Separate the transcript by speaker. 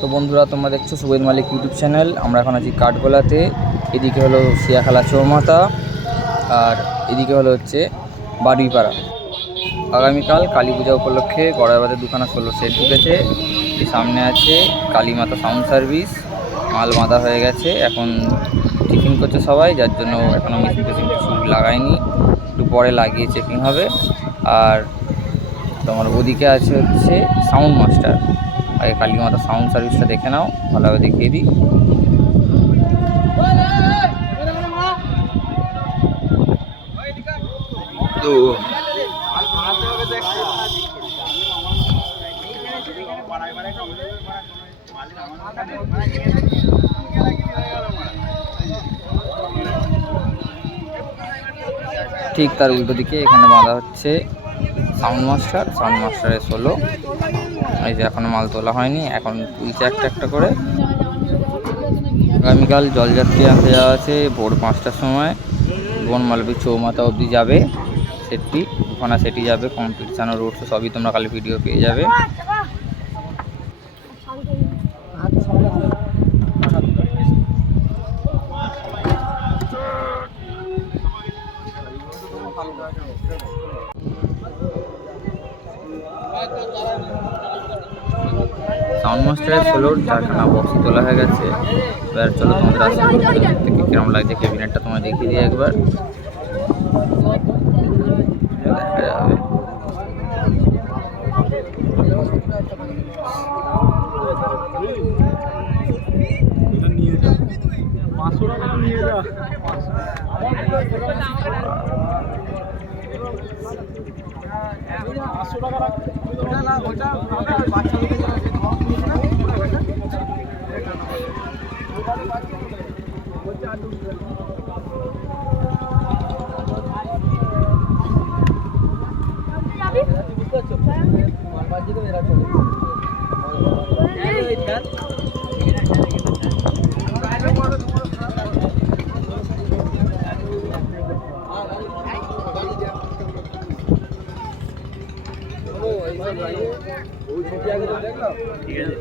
Speaker 1: তো বন্ধুরা, তোমরা দেখছ সুবেদ মালিক ইউটিউব চ্যানেল। আমরা এখন আছি কাঠগোলাতে। এদিকে হলো সিয়াখালা চৌমাথা, আর এদিকে হলো হচ্ছে বাড়িপাড়া আগামীকাল কালী পূজা উপলক্ষে গড়াইবাদের দুখানা ষোলো সেট ঢুকেছে। সামনে আছে কালীমাতা সাউন্ড সার্ভিস। মাল বাঁধা হয়ে গেছে। এখন টিফিন করছে সবাই, যার জন্য এখনও মেশিন টেশিন কিছু লাগায়নি। একটু পরে লাগিয়ে চেকিং হবে। আর তোমার ওদিকে আছে হচ্ছে সাউন্ড মাস্টার আগে কালীমাতা সাউন্ড সার্ভিসটা দেখে নাও ভালোভাবে দেখিয়ে দিই। তো ঠিক তার উল্টো দিকে এখানে বাঁধা হচ্ছে। সাউন্ড মাস্টার, সাউন্ড মাস্টারের ষোলো। এই যে এখনও মাল তোলা হয়নি, এখন তুলছে একটা একটা করে। আগামীকাল জলযাত্রী আনতে যাওয়া আছে ভোর পাঁচটার সময়। বনমালবী চৌমাথা অবধি যাবে সেটটি। ওখানে সেটি যাবে কম্পিটিশান রোড শো সবই তোমরা কালি ভিডিও পেয়ে যাবে। সাউন্ড মাস্টারের চারখানা বক্সই তোলা হয়ে গেছে। এবার চলো তোমাদের আসলে থেকে কিরম লাগছে ক্যাবিনেটটা তোমায় দেখিয়ে দিই একবার। দেখা যাবে বাচ্চা
Speaker 2: ঠিক আছে